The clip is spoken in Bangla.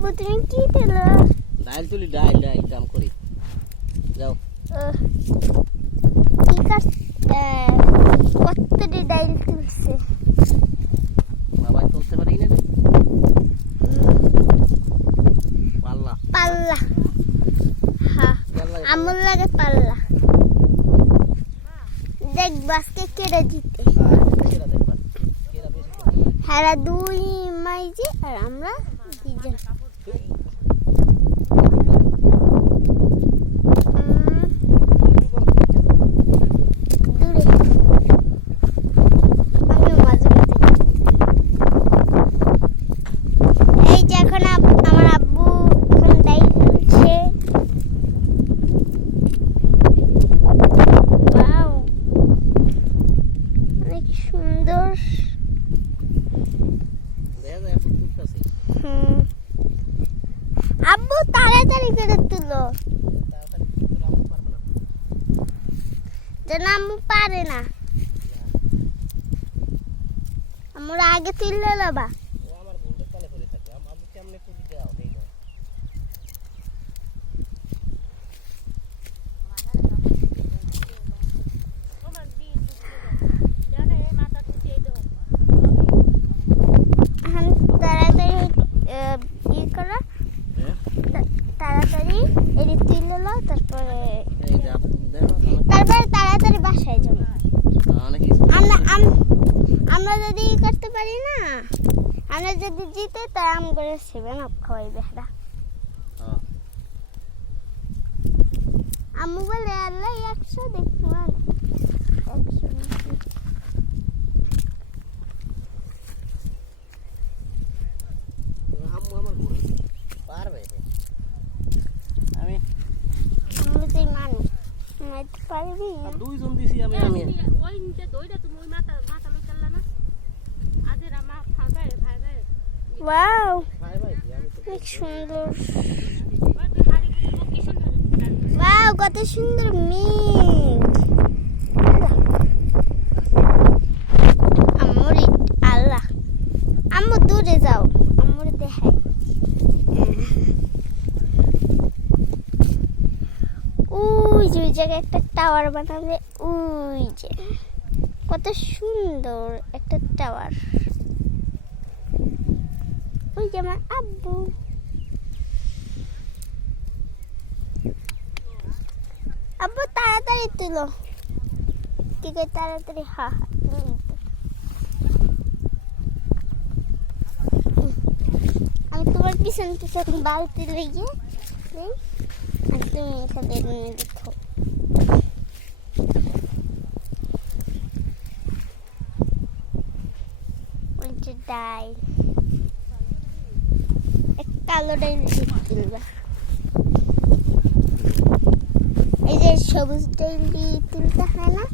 আব্বু তুমি কি দিলো? ডাইল তুলি, ডাইল কাম করি। যাও। কি কাজ? কতটি ডাইল তুলছে? বাবা তুলতে পারি না রে। পাল্লা। পাল্লা। হ্যাঁ, আমল লাগে পাল্লা। দেখবা আজকে কেটে দিতে। হ্যাঁ, দুই মাইজি আর আমরা দুইজন। এই যে এখন আমার আব্বু এখন ডাইল তুলছে। ওয়াও, অনেক সুন্দর। আব্বু তাড়াতাড়ি করে তুলো, যেন আম্মু পারে না। আমরা আগে তুললে বাবা। তাড়াতাড়ি এটি তুললো, তারপরে তাড়াতাড়ি বাসায় যাবো। আমরা যদি করতে পারি না, আমরা যদি জিতে তাই আম করে 7 আপ খাওয়াইবে। আম্মু বলে আল্লাহ 100 দেখবো না, 100 পারবে। পারবি দুইজন দিছি আমি। ওই নিচে দইটা তুমি ওই মাথা লই চললা না আজের আমা ফাবে ভাই। ওয়াও, ভাই অনেক সুন্দর। ওই তুই হাড়ি কি সুন্দর। ওয়াও, কত সুন্দর মেঘ। আম্মুর আল্লাহ, আম্মু দূরে যাও, আম্মুর দেখাই। ওই যে ওই জায়গায় একটা টাওয়ার বানাবে, ওই যে কত সুন্দর একটা টাওয়ার। ওই যে আমার আব্বু। আব্বু তাড়াতাড়ি তুলো, কি করে তাড়াতাড়ি। হ্যাঁ, আমি তোমার পিছন বালতি লেগে আর তুমি এখানে দেখো। ওই যে ডাইল, কালো ডাইল তুলবা। এই যে সবুজ ডাইল তুলতে হয় না।